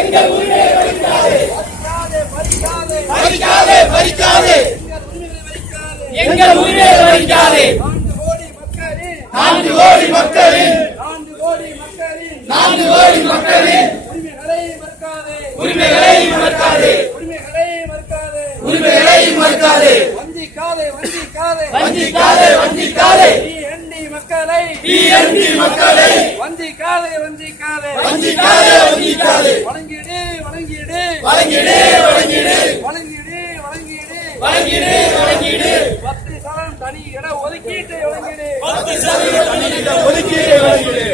எங்கள் உரிமையை பறிக்காதே, பறிக்காதே, பறிக்காதே, எங்கள் உரிமையை பறிக்காதே. 4 கோடி மக்களின் 4 கோடி மக்களின் உரிமைகளை மறுக்காதே, உரிமைகளை மறுக்காதே, வஞ்சிக்காதே, வஞ்சிக்காதே, வஞ்சிக்காதே, TND மக்களை வஞ்சிக்காதே, வஞ்சிக்காதே, வஞ்சிக்காதே, வஞ்சிக்காதே, வழங்கிடு, வழங்கிடு, வழங்கிடு, வழங்கிடு, வழங்கிடு, வழங்கிடு, வழங்கிடு, வழங்கிடு, 10% தனி இட ஒதுக்கீட்டை வழங்கிடு, 10% தனி இட ஒதுக்கீட்டை வழங்கிடு,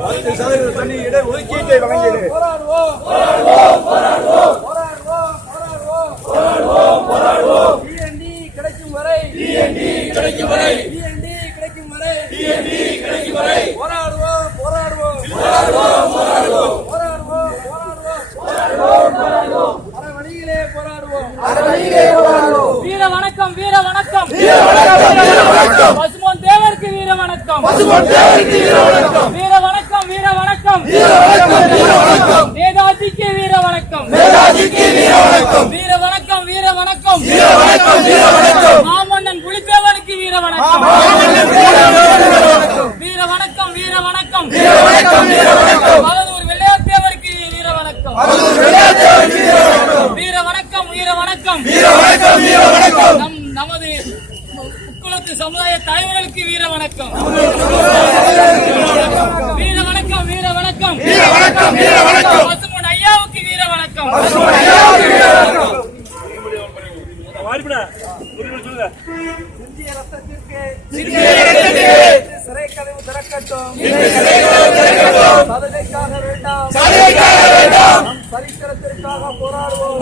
10% தனி இட ஒதுக்கீட்டை வழங்கிடு. போராடுவோம், போராடுவோம், போராடுவோம், போராடுவோம், போராடுவோம், போராடுவோம், போராடுவோம். TND கிடைக்கும் வரை, TND கிடைக்கும் வரை, TND கிடைக்கும் வரை, TND கிடைக்கும் வரை போராடுவோம், போராடுவோம், போராடுவோம், போராடுவோம், போராடுவோம், போராடுவோம், போராடுவோம், போராடுவோம். அறவழியிலே போராடுவோம், அறவழியிலே போராடுவோம். வீர வணக்கம், வீர வணக்கம், வீர வணக்கம், வீர வணக்கம். பசும்பொன் தேவருக்கு வீர வணக்கம், பசும்பொன் தேவருக்கு வீர வணக்கம். வீர வணக்கம், வீர வணக்கம், வீர வணக்கம், வீர வணக்கம். நேதாஜிக்கு வீர வணக்கம், நேதாஜிக்கு வீர வணக்கம். வீர வணக்கம், வீர வணக்கம், வீர வணக்கம், வீர வணக்கம். மாமன்னன் புலித்தேவனுக்கு வீர வணக்கம், மாமன்னன் புலித்தேவனுக்கு வீர வணக்கம். வீர வணக்கம், வீர வணக்கம், வீர வணக்கம், வீர வணக்கம். மருதூர் வெள்ளையத்தேவருக்கு வீர வணக்கம், மருதூர் வெள்ளையத்தேவருக்கு வீர வணக்கம். வீர வணக்கம், வீர வணக்கம், வீர வணக்கம், வீர வணக்கம். நமது முக்குளத்து சமுதாய தலைவர்களுக்கு வீர வணக்கம், வீர வணக்கம், வீர வணக்கம், வீர வணக்கம், வீர வணக்கம். பசும்பொன் ஐயாவுக்கு வீர வணக்கம், பசும்பொன் ஐயாவுக்கு வீர வணக்கம். சிந்திய ரத்தத்திற்கு சிறை கதவு திறக்கட்டும், சலுகைக்காக வேண்டாம், சலுகைக்காக வேண்டாம். நம் சரித்திரத்திற்காக போராடுவோம்,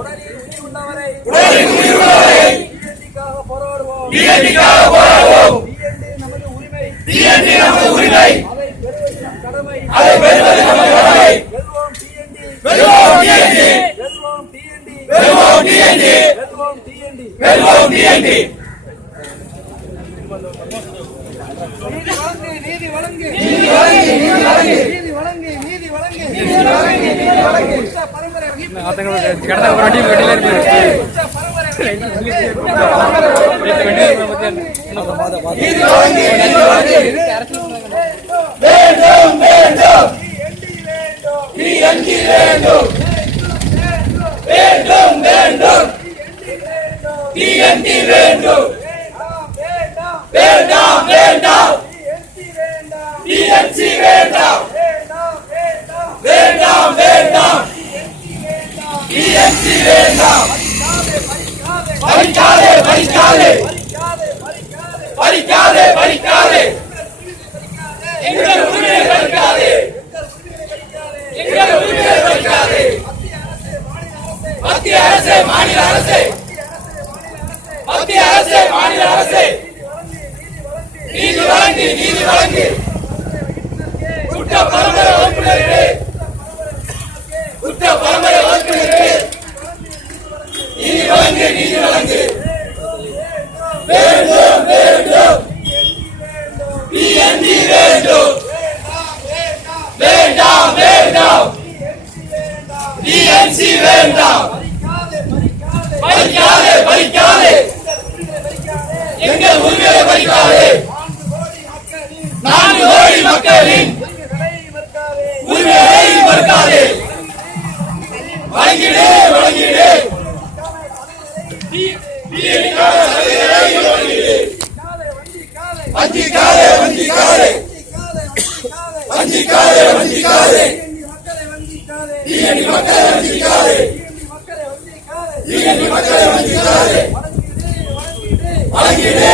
உடலில் உயிர் உள்ளவரை, உடலில் உயிர் உள்ளவரை TND-க்காக போராடுவோம், TND-க்காக போராடுவோம். TND நமது உரிமை, TND நமது உரிமை. அதை பெறுவது நம் கடமை, அதை பெறுவது நம் கடமை. வெல்வோம் TND, வெல்வோம் TND, வெல்வோம் TND, வெல்வோம் TND, வெல்வோம் TND, வெல்வோம் TND. நீதி வழங்கு, நீதி வழங்கு, நீதி வழங்கு, நீதி வழங்கு, நீதி வழங்கு, நீதி வழங்கு, நீதி வழங்கு, நீதி வழங்கு. உச்ச பரம்பரை கடந்த ஒரு அடி வெட்டில இருக்கு, உச்ச பரம்பரை நீதி வழங்கு, நீதி வழங்கு, நீதி வழங்கு. வேண்டும், வேண்டும், TND வேண்டும், வேண்டும், வேண்டும், TND வேண்டும். வேண்டாம், வேண்டாம், TNC வேண்டாம், வேண்டாம், வேண்டாம், TNC வேண்டாம். பறிக்காதே, பறிக்காதே, பறிக்காதே, பறிக்காதே, எங்கள் உரிமையை பறிக்காதே, எங்கள் உரிமையை பறிக்காதே. மத்திய அரசே, மாநில அரசே, மத்திய அரசே, மாநில அரசே நீதி வழங்கு, நீதி வழங்கு. குற்ற பரம்பரை வகுப்பினர்களே, குற்ற பரம்பரை வகுப்பினர்களே நீதி வழங்கு, நீதி வழங்கு. வேண்டும், வேண்டும், TND வேண்டும், வேண்டாம், வேண்டாம், TNC வேண்டாம். பறிக்காதே, பறிக்காதே, எங்கள் உரிமையை பறிக்காதே. 4 கோடி மக்களின் உரிமையை மறுக்காதே. வழங்கிடு, வழங்கிடு, வஞ்சிக்காதே, வஞ்சிக்காதே, வஞ்சிக்காதே, வஞ்சிக்காதே, TND மக்களை வஞ்சிக்காதே, TND மக்களை வஞ்சிக்காதே. வழங்கிடு,